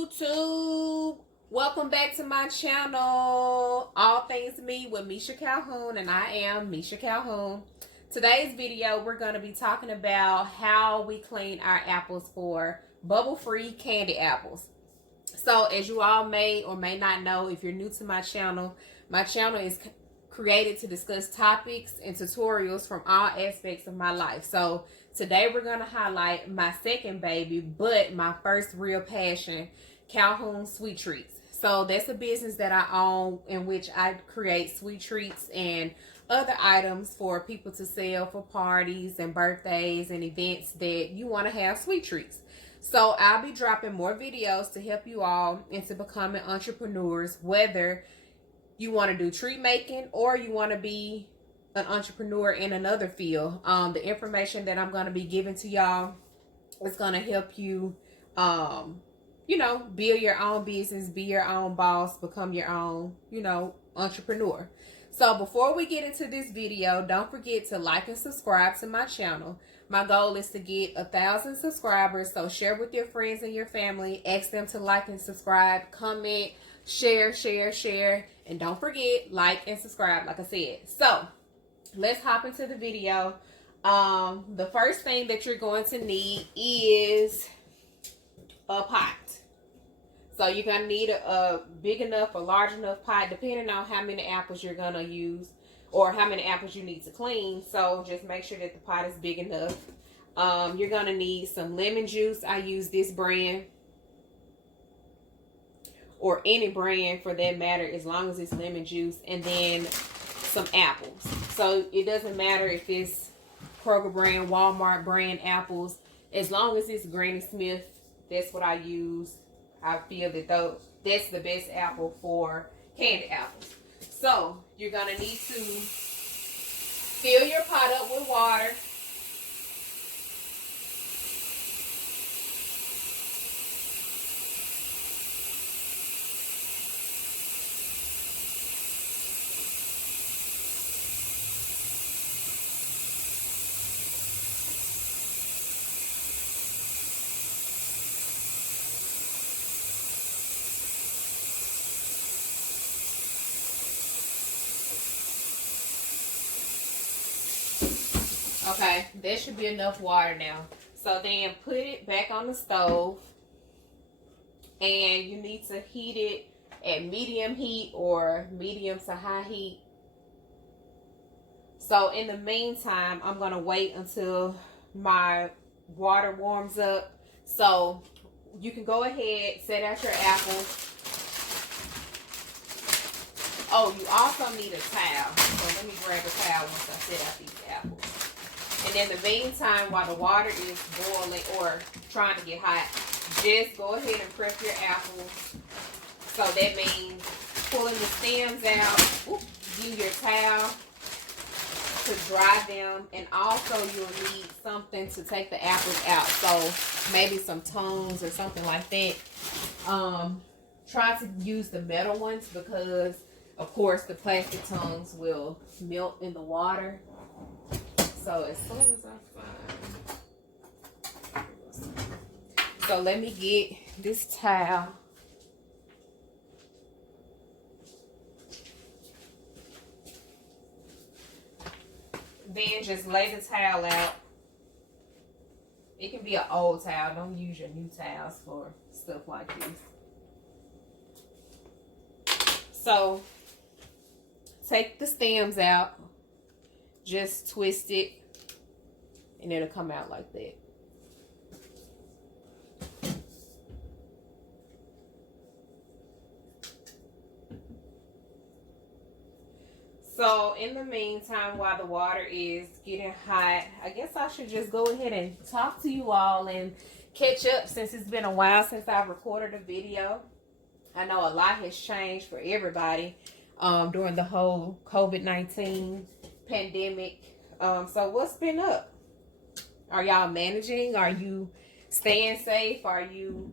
YouTube? Welcome back to my channel, All Things Me with Misha Calhoun, and I am Misha Calhoun. Today's video, we're going to be talking about how we clean our apples for bubble-free candy apples. So as you all may or may not know, if you're new to my channel is created to discuss topics and tutorials from all aspects of my life. So today we're going to highlight my second baby, but my first real passion, Calhoun Sweet Treats. So that's a business that I own in which I create sweet treats and other items for people to sell for parties and birthdays and events that you want to have sweet treats. So I'll be dropping more videos to help you all into becoming entrepreneurs, whether you want to do treat making or you want to be an entrepreneur in another field. The information that I'm going to be giving to y'all is going to help you, build your own business, be your own boss, become your own, entrepreneur. So before we get into this video, don't forget to like and subscribe to my channel. My goal is to get 1,000 subscribers. So share with your friends and your family. Ask them to like and subscribe, comment, share. And don't forget, like and subscribe, like I said. So let's hop into the video. The first thing that you're going to need is a pot. So you're going to need a big enough or large enough pot, depending on how many apples you're going to use or how many apples you need to clean. So just make sure that the pot is big enough. You're going to need some lemon juice. I use this brand, or any brand for that matter, as long as it's lemon juice, and then some apples. So it doesn't matter if it's Kroger brand, Walmart brand apples, as long as it's Granny Smith. That's what I use. I feel that that's the best apple for candy apples. So you're gonna need to fill your pot up with water. Okay, that should be enough water now. So then put it back on the stove, and you need to heat it at medium heat or medium to high heat. So in the meantime, I'm going to wait until my water warms up. So you can go ahead, set out your apples. Oh, you also need a towel. So let me grab a towel once I set out these apples. And in the meantime, while the water is boiling or trying to get hot, just go ahead and prep your apples. So that means pulling the stems out. Use your towel to dry them. And also you'll need something to take the apples out. So maybe some tongs or something like that. Try to use the metal ones because, of course, the plastic tongs will melt in the water. So as soon as I find, so let me get this towel. Then just lay the towel out. It can be an old towel. Don't use your new towels for stuff like this. So take the stems out. Just twist it, and it'll come out like that. So in the meantime, while the water is getting hot, I guess I should just go ahead and talk to you all and catch up, since it's been a while since I've recorded a video. I know a lot has changed for everybody during the whole COVID-19 pandemic. So what's been up? Are y'all managing? Are you staying safe? Are you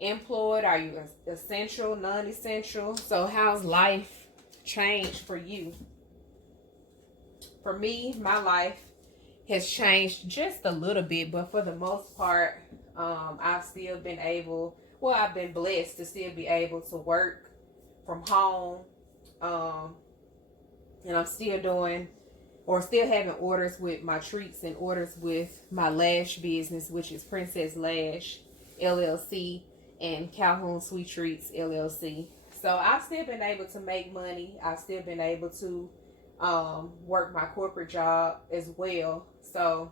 employed? Are you essential, non-essential? So how's life changed for you? For me, my life has changed just a little bit, but for the most part, I've still been able, well, I've been blessed to still be able to work from home. And I'm still doing or still having orders with my treats and orders with my lash business, which is Princess Lash LLC and Calhoun Sweet Treats LLC. So I've still been able to make money. I've still been able to work my corporate job as well. So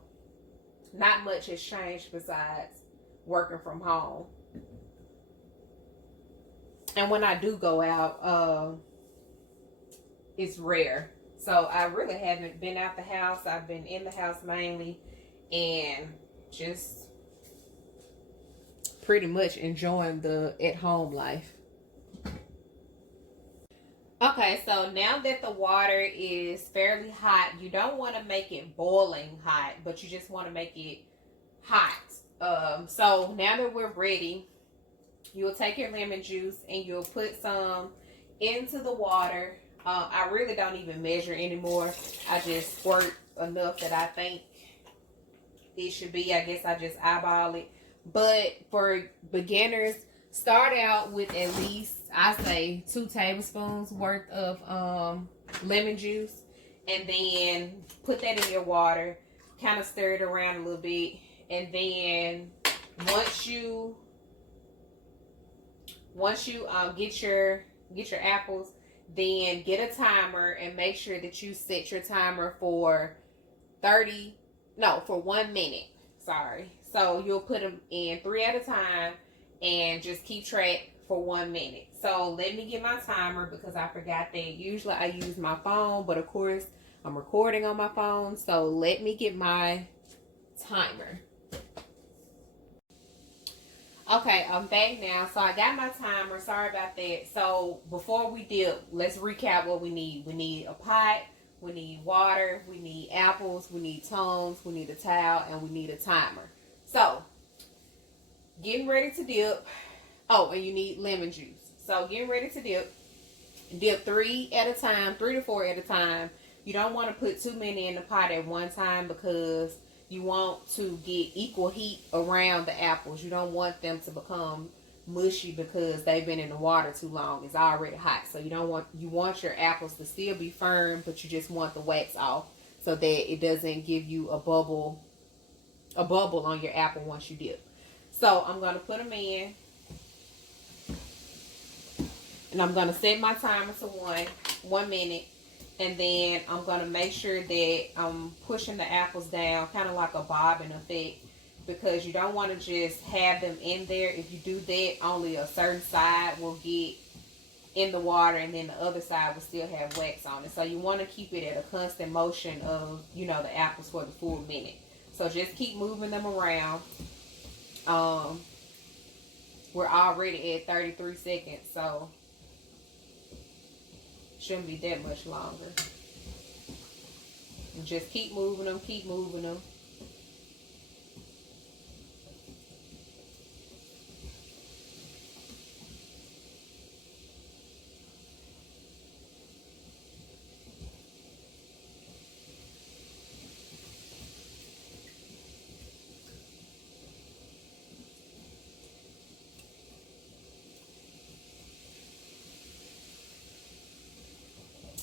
not much has changed besides working from home. And when I do go out, it's rare. So I really haven't been out the house. I've been in the house mainly and just pretty much enjoying the at-home life. Okay, so now that the water is fairly hot, you don't want to make it boiling hot, but you just want to make it hot. So now that we're ready, you'll take your lemon juice and you'll put some into the water. I really don't even measure anymore. I just squirt enough that I think it should be. I guess I just eyeball it. But for beginners, start out with at least, I say, 2 tablespoons worth of lemon juice. And then put that in your water. Kind of stir it around a little bit. And then once you get your apples, then get a timer and make sure that you set your timer for 1 minute. Sorry. So you'll put them in 3 at a time and just keep track for 1 minute. So let me get my timer because I forgot that usually I use my phone, but of course I'm recording on my phone. So let me get my timer. Okay, I'm back now. So I got my timer. Sorry about that. So before we dip, let's recap what we need. We need a pot, we need water, we need apples, we need tongs, we need a towel, and we need a timer. So getting ready to dip. Oh, and you need lemon juice. So getting ready to dip. Dip 3 at a time, 3 to 4 at a time. You don't want to put too many in the pot at one time because you want to get equal heat around the apples. You don't want them to become mushy because they've been in the water too long. It's already hot. So you want your apples to still be firm, but you just want the wax off so that it doesn't give you a bubble on your apple once you dip. So I'm going to put them in. And I'm going to set my timer to 1 minute. And then I'm going to make sure that I'm pushing the apples down, kind of like a bobbing effect, because you don't want to just have them in there. If you do that, only a certain side will get in the water, and then the other side will still have wax on it. So you want to keep it at a constant motion of, the apples for the full minute. So just keep moving them around. We're already at 33 seconds, so shouldn't be that much longer. And just keep moving them, keep moving them.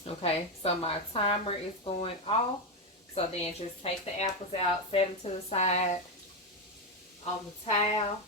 Okay, so my timer is going off. So then just take the apples out, set them to the side on the towel.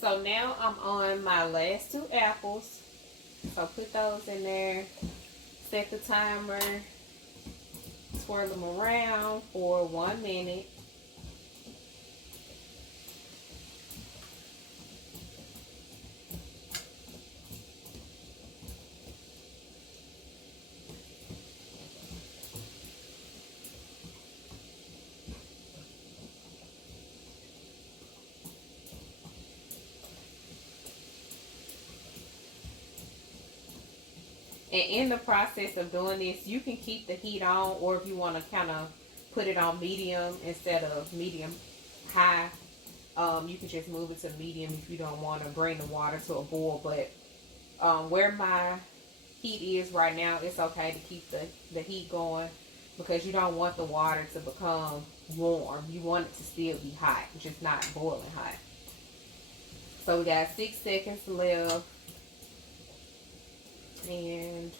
So now I'm on my last 2 apples. So put those in there, set the timer, swirl them around for 1 minute. And in the process of doing this, you can keep the heat on, or if you want to kind of put it on medium instead of medium high, you can just move it to medium if you don't want to bring the water to a boil. But where my heat is right now, it's okay to keep the heat going, because you don't want the water to become warm. You want it to still be hot, just not boiling hot. So we got 6 seconds left. And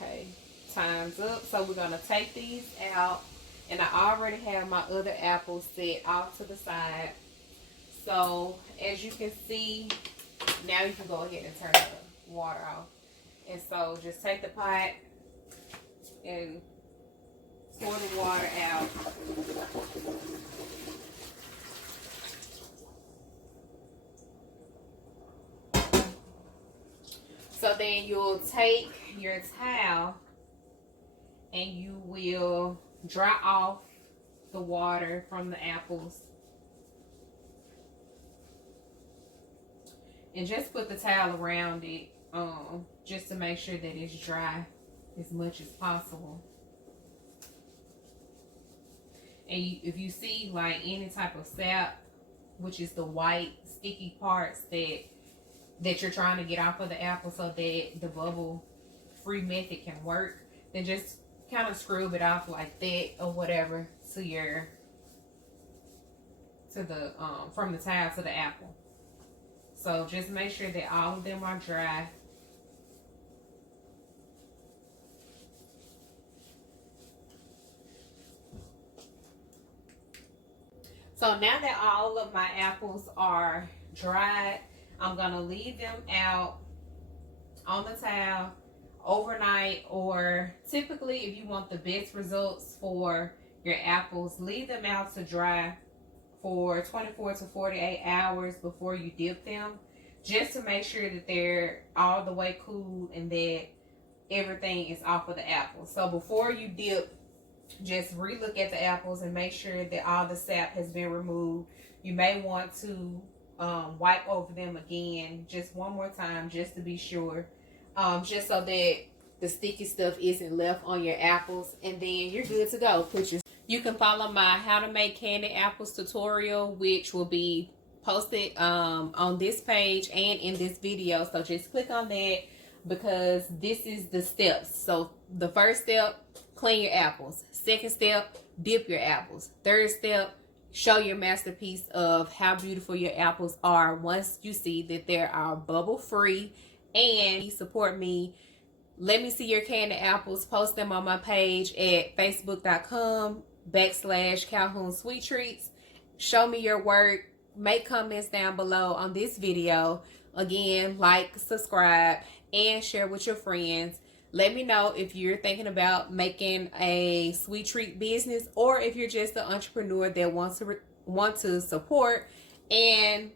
okay, time's up. So we're gonna take these out, and I already have my other apples set off to the side. So as you can see, now you can go ahead and turn the water off. And so just take the pot and pour the water out. So then you'll take your towel and you will dry off the water from the apples. And just put the towel around it, just to make sure that it's dry as much as possible. And if you see like any type of sap, which is the white sticky parts that you're trying to get off of the apple so that the BubbleFree method can work, then just kind of scrub it off like that or whatever to the from the towel to the apple. So just make sure that all of them are dry. So now that all of my apples are dried, I'm going to leave them out on the towel overnight, or typically if you want the best results for your apples, leave them out to dry for 24 to 48 hours before you dip them, just to make sure that they're all the way cool and that everything is off of the apples. So before you dip, just relook at the apples and make sure that all the sap has been removed. You may want to wipe over them again just one more time, just to be sure, just so that the sticky stuff isn't left on your apples, and then you're good to go. You can follow my how to make candy apples tutorial, which will be posted on this page and in this video. So just click on that, because this is the steps. So the first step, clean your apples. Second step, dip your apples. Third step, show your masterpiece of how beautiful your apples are once you see that they are bubble free. And support me, let me see your candy apples. Post them on my page at facebook.com/Calhoun Sweet Treats. Show me your work. Make comments down below on this video. Again, like, subscribe, and share with your friends. Let me know if you're thinking about making a sweet treat business, or if you're just an entrepreneur that wants to support. And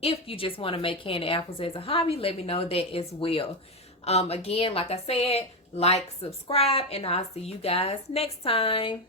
if you just want to make candy apples as a hobby, let me know that as well. Again, like I said, like, subscribe, and I'll see you guys next time.